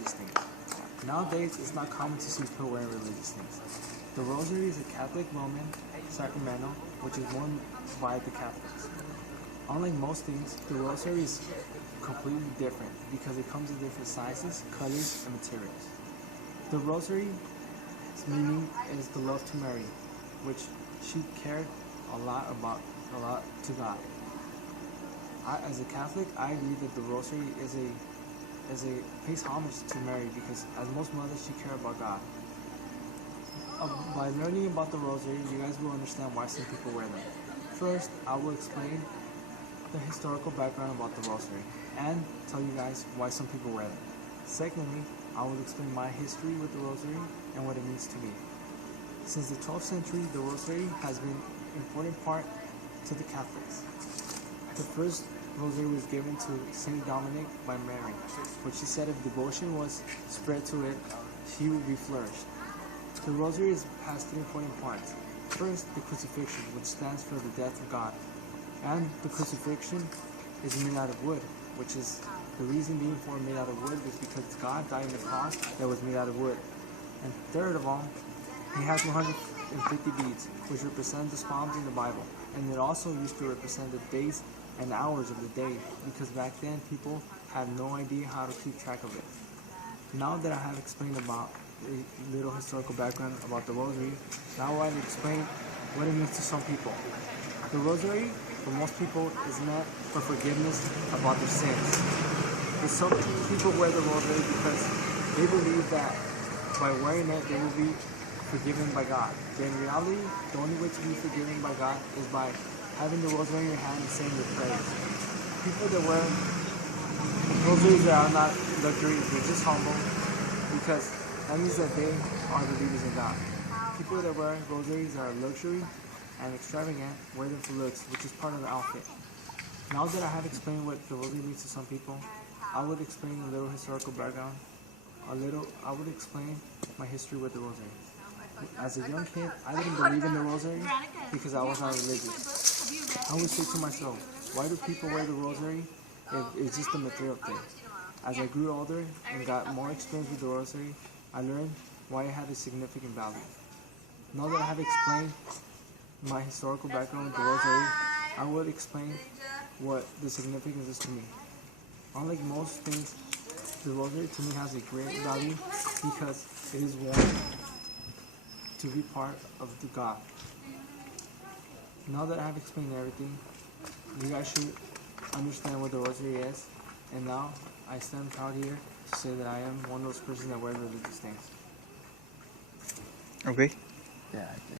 religious things. Nowadays, it's not common to see people wearing religious things. The rosary is a Catholic Roman sacramental, which is worn by the Catholics. Unlike most things, the rosary is completely different because it comes in different sizes, colors, and materials. The rosary's meaning is the love to Mary, which she cared a lot to God. As a Catholic, I agree that the rosary pays homage to Mary because, as most mothers, she cared about God. By learning about the rosary, you guys will understand why some people wear them. First, I will explain the historical background about the rosary and tell you guys why some people wear them. Secondly, I will explain my history with the rosary and what it means to me. Since the 12th century, the rosary has been an important part to the Catholics. The first rosary was given to Saint Dominic by Mary, which she said if devotion was spread to it, she would be flourished. The rosary has three important parts. First, the crucifixion, which stands for the death of God. And the crucifixion is made out of wood, which is the reason being for made out of wood is because God died on the cross that was made out of wood. And third of all, it has 150 beads, which represent the Psalms in the Bible. And it also used to represent the days and hours of the day, because back then people had no idea how to keep track of it. Now that I have explained about a little historical background about the rosary, now I'll explain what it means to some people. The rosary, for most people, is meant for forgiveness about their sins. But some people wear the rosary because they believe that by wearing it, they will be forgiven by God. But in reality, the only way to be forgiven by God is by having the rosary in your hand and saying your prayers. People that wear rosaries that are not luxury, they're just humble, because that means that they are believers in God. People that wear rosaries that are luxury and extravagant wear them for looks, which is part of the outfit. Now that I have explained what the rosary means to some people, I would explain a little historical background. I would explain my history with the rosary. As a young kid, I didn't believe in the rosary because I was not religious. I would say to myself, why do people wear the rosary if it's just a material thing? As I grew older and got more experience with the rosary, I learned why it had a significant value. Now that I have explained my historical background with the rosary, I would explain what the significance is to me. Unlike most things, the rosary to me has a great value because it is worn to be part of the God. Now that I have explained everything, you guys should understand what the rosary is, and now I stand proud here to say that I am one of those persons that wear religious things. Okay. Yeah, I think.